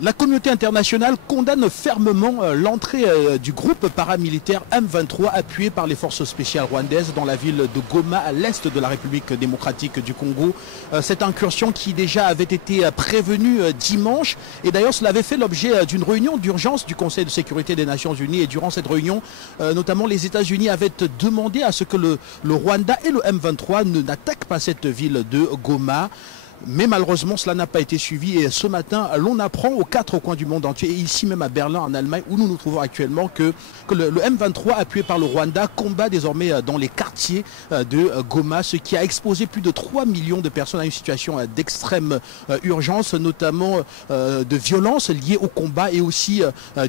La communauté internationale condamne fermement l'entrée du groupe paramilitaire M23 appuyé par les forces spéciales rwandaises dans la ville de Goma à l'est de la République démocratique du Congo. Cette incursion qui déjà avait été prévenue dimanche et d'ailleurs cela avait fait l'objet d'une réunion d'urgence du Conseil de sécurité des Nations Unies et durant cette réunion notamment les États-Unis avaient demandé à ce que le Rwanda et le M23 n'attaquent pas cette ville de Goma. Mais malheureusement, cela n'a pas été suivi et ce matin, l'on apprend aux quatre coins du monde entier, et ici même à Berlin, en Allemagne, où nous nous trouvons actuellement, que le M23, appuyé par le Rwanda, combat désormais dans les quartiers de Goma, ce qui a exposé plus de 3 millions de personnes à une situation d'extrême urgence, notamment de violence liée au combat et aussi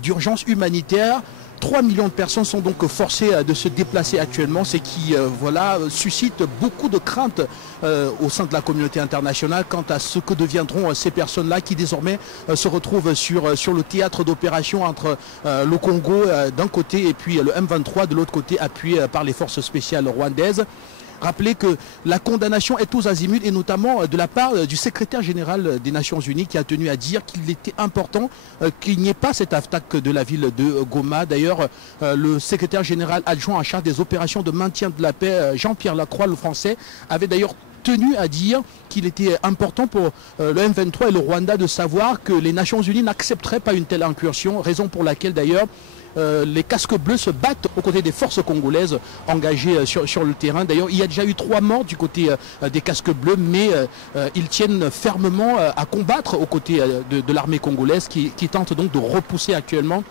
d'urgence humanitaire. 3 millions de personnes sont donc forcées de se déplacer actuellement, ce qui suscite beaucoup de craintes au sein de la communauté internationale quant à ce que deviendront ces personnes-là qui désormais se retrouvent sur le théâtre d'opération entre le Congo d'un côté et puis le M23 de l'autre côté appuyé par les forces spéciales rwandaises. Rappelez que la condamnation est tous azimuts et notamment de la part du secrétaire général des Nations Unies qui a tenu à dire qu'il était important qu'il n'y ait pas cette attaque de la ville de Goma. D'ailleurs, le secrétaire général adjoint en charge des opérations de maintien de la paix, Jean-Pierre Lacroix, le français, avait d'ailleurs tenu à dire qu'il était important pour le M23 et le Rwanda de savoir que les Nations Unies n'accepteraient pas une telle incursion, raison pour laquelle d'ailleurs les casques bleus se battent aux côtés des forces congolaises engagées sur le terrain. D'ailleurs, il y a déjà eu 3 morts du côté des casques bleus, mais ils tiennent fermement à combattre aux côtés de l'armée congolaise qui tente donc de repousser actuellement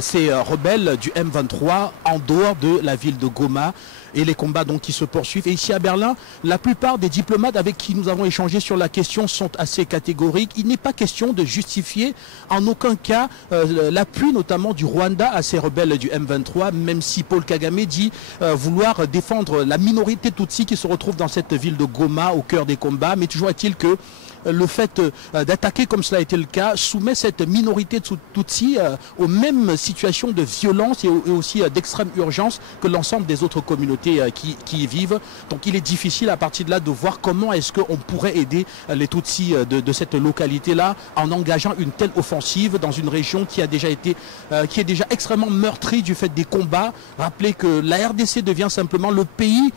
ces rebelles du M23 en dehors de la ville de Goma et les combats donc qui se poursuivent. Et ici à Berlin, la plupart des diplomates avec qui nous avons échangé sur la question sont assez catégoriques. Il n'est pas question de justifier en aucun cas l'appui notamment du Rwanda à ces rebelles du M23, même si Paul Kagame dit vouloir défendre la minorité Tutsi qui se retrouve dans cette ville de Goma au cœur des combats. Mais toujours est-il que le fait d'attaquer comme cela a été le cas soumet cette minorité Tutsi aux mêmes situations de violence et aussi d'extrême urgence que l'ensemble des autres communautés qui y vivent. Donc il est difficile à partir de là de voir comment est-ce qu'on pourrait aider les Tutsis de cette localité-là en engageant une telle offensive dans une région qui est déjà extrêmement meurtrie du fait des combats. Rappelez que la RDC devient simplement le pays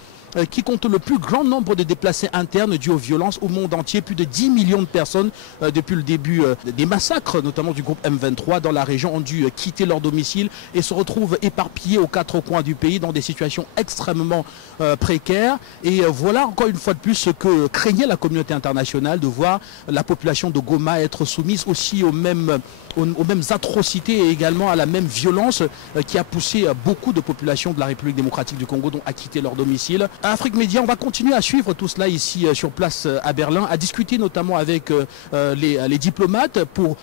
qui compte le plus grand nombre de déplacés internes dus aux violences au monde entier. Plus de 10 millions de personnes depuis le début des massacres, notamment du groupe M23 dans la région, ont dû quitter leur domicile et se retrouvent éparpillés aux 4 coins du pays dans des situations extrêmement précaires. Et voilà encore une fois de plus ce que craignait la communauté internationale, de voir la population de Goma être soumise aussi aux mêmes atrocités et également à la même violence qui a poussé beaucoup de populations de la République démocratique du Congo à quitter leur domicile. À Afrique Média, on va continuer à suivre tout cela ici sur place à Berlin, à discuter notamment avec les diplomates pour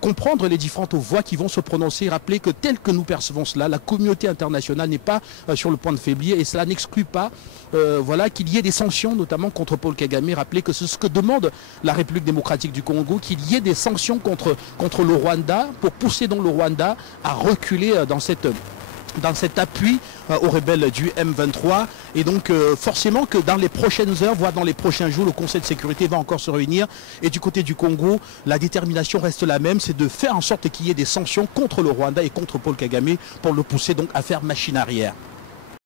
comprendre les différentes voix qui vont se prononcer. Rappelez que tel que nous percevons cela, la communauté internationale n'est pas sur le point de faiblir et cela n'exclut pas qu'il y ait des sanctions notamment contre Paul Kagame. Rappelez que c'est ce que demande la République démocratique du Congo, qu'il y ait des sanctions contre le Rwanda pour pousser donc le Rwanda à reculer dans cet appui aux rebelles du M23 et donc forcément que dans les prochaines heures, voire dans les prochains jours, le Conseil de sécurité va encore se réunir et du côté du Congo, la détermination reste la même, c'est de faire en sorte qu'il y ait des sanctions contre le Rwanda et contre Paul Kagame pour le pousser donc à faire machine arrière.